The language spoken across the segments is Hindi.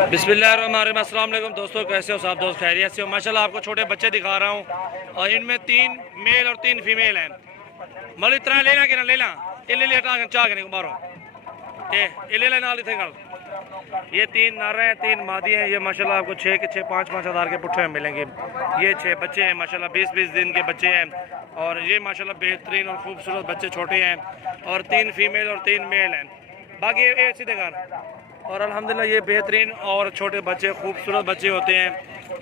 बिस्मिल्लाहिर्रहमानिर्रहीम। अस्सलाम वालेकुम दोस्तों, कैसे हो सब दोस्त? खैरियत से हो? माशाल्लाह आपको छोटे बच्चे दिखा रहा हूँ और इनमें 3 मेल और 3 फीमेल हैं। मतलब इतना लेना कि ना लेना इले लेटा चाह के नहीं मारो इले नाल इथे गल। ये 3 नर हैं, 3 मादी हैं। ये माशाल्लाह आपको 6 के 6 5-5 हज़ार के पुट्ठे में मिलेंगे। ये 6 बच्चे हैं माशाल्लाह, 20-20 दिन के बच्चे हैं और ये माशाल्लाह बेहतरीन और खूबसूरत बच्चे छोटे हैं और 3 फीमेल और 3 मेल हैं। बाकी ये सीधे घर और अल्हम्दुलिल्लाह ये बेहतरीन और छोटे बच्चे खूबसूरत बच्चे होते हैं।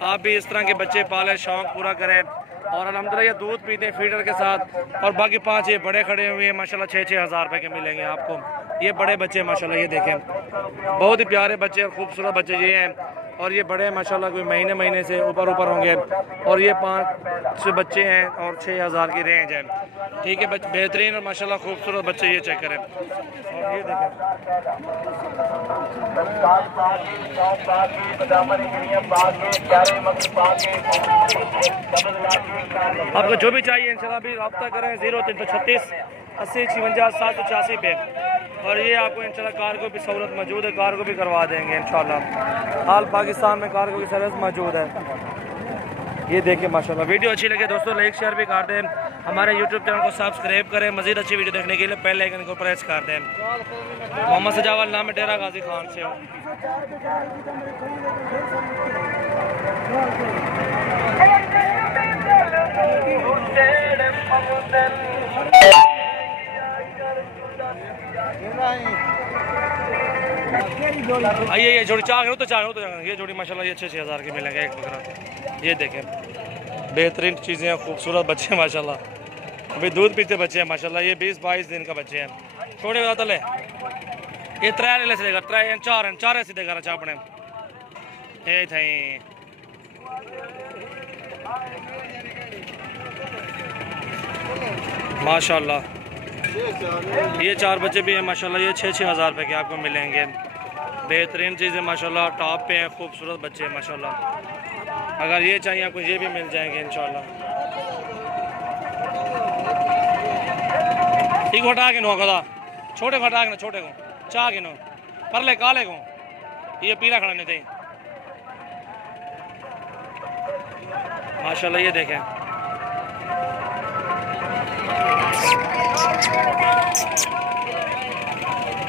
आप भी इस तरह के बच्चे पालें, शौक़ पूरा करें और अल्हम्दुलिल्लाह ये दूध पीते हैं फीडर के साथ। और बाकी 5 ये बड़े खड़े हुए हैं माशाल्लाह, 6-6 हज़ार रुपये के मिलेंगे आपको। ये बड़े बच्चे माशाल्लाह, ये देखें बहुत ही प्यारे बच्चे और खूबसूरत बच्चे ये हैं। और ये बड़े माशाल्लाह कोई महीने से ऊपर होंगे और ये 5 बच्चे हैं और 6 हज़ार की रेंज है। ठीक है, बेहतरीन और माशाल्लाह खूबसूरत बच्चे ये चेक करें। और ये देखें आपको जो भी चाहिए इंशाल्लाह भी रब्ता करें 0336 80 56 786 पे। और ये आपको इंशाल्लाह कार्गो की सहूलत मौजूद है, कार्गो भी करवा देंगे इंशाल्लाह। हाल पाकिस्तान में कार्गो की सर्विस मौजूद है। ये देखिए माशाल्लाह। वीडियो अच्छी लगे दोस्तों लाइक शेयर भी कर दें, हमारे यूट्यूब चैनल को सब्सक्राइब करें। मज़ीद अच्छी वीडियो देखने के लिए बेल आइकन को प्रेस कर दें। मोहम्मद सजावल नाम है, डेरा गाजी खान से हूँ। आइए ये जोड़ी चाह हो तो ये जोड़ी माशाल्लाह ये 6-6 हज़ार के मिलेंगे एक बकरा। ये देखें बेहतरीन चीज़ें हैं, खूबसूरत बच्चे हैं माशाल्लाह। अभी दूध पीते बच्चे हैं माशाल्लाह। ये 20-22 दिन का बच्चे हैं। छोटे बता ले ये 3 ले सीधे 4 सीधे घर चाह अपने ये थी माशाल्लाह। ये 4 बच्चे भी हैं माशाल्लाह। ये 6-6 हज़ार रुपये के आपको मिलेंगे। बेहतरीन चीज़ें माशाल्लाह, टॉप पे हैं, खूबसूरत बच्चे हैं माशाल्लाह। अगर ये चाहिए आपको ये भी मिल जाएंगे इंशाल्लाह। ठीक हटा के नो कदा छोटे हटा के ना छोटे को चाह के नो परले काले को ये पीला खड़ा नहीं थे माशाल्लाह। ये देखें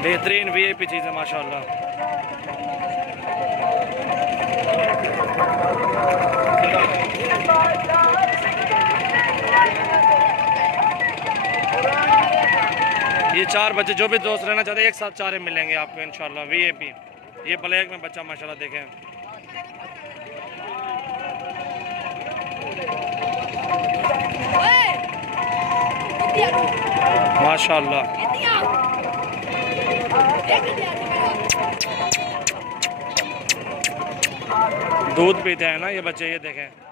बेहतरीन वीआईपी चीज़ है माशाल्लाह। ये 4 बच्चे जो भी दोस्त रहना चाहते हैं एक साथ 4 मिलेंगे आपको इंशाल्लाह वीआईपी। ये ब्लैक में बच्चा माशाल्लाह देखें माशाल्लाह। दूध पीते हैं ना ये बच्चे, ये देखें।